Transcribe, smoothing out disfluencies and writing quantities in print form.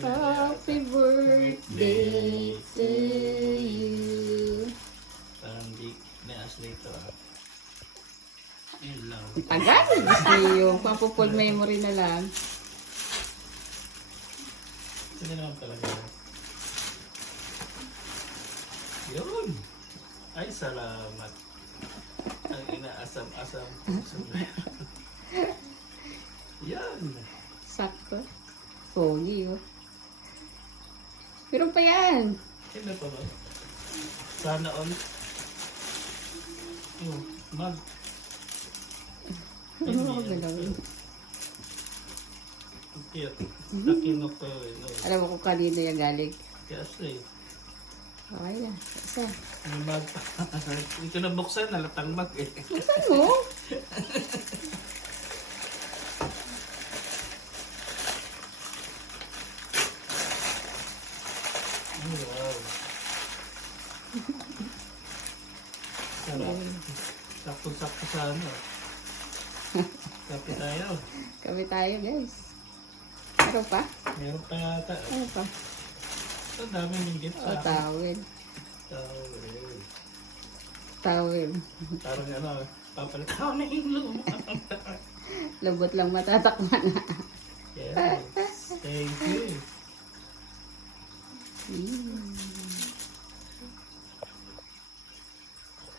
Happy birthday to you. Parang di na-asli ito ah. Yun lang. Tagal, gusto yung papupul memory na lang. Ito na naman talaga. Yun. Ay, salamat. Ang inaasam-asam. Yan. Sakto. Pogi, oh. Pero pa yan. Sino pa ba? Sana all. Oh, mag. Ano ako galawin? Cute. Takin ko no. Alam mo kung kanino yung galing. Kasi, Okay na. Isa. may mag. Hindi ko nabuksan, nalatang mag eh. Buksan mo. Wow. Sarap. Sakto-sakto sa ano. Kape tayo. Kami tayo, guys. Meron pa? Meron pa yata. Ano pa? Ang dami ng gift O, sa akin. tawel. Tawel. Tawel. Parang ano, papalit ako na yung luma. Labot lang matatakman na. Yes. Thank you. Mm.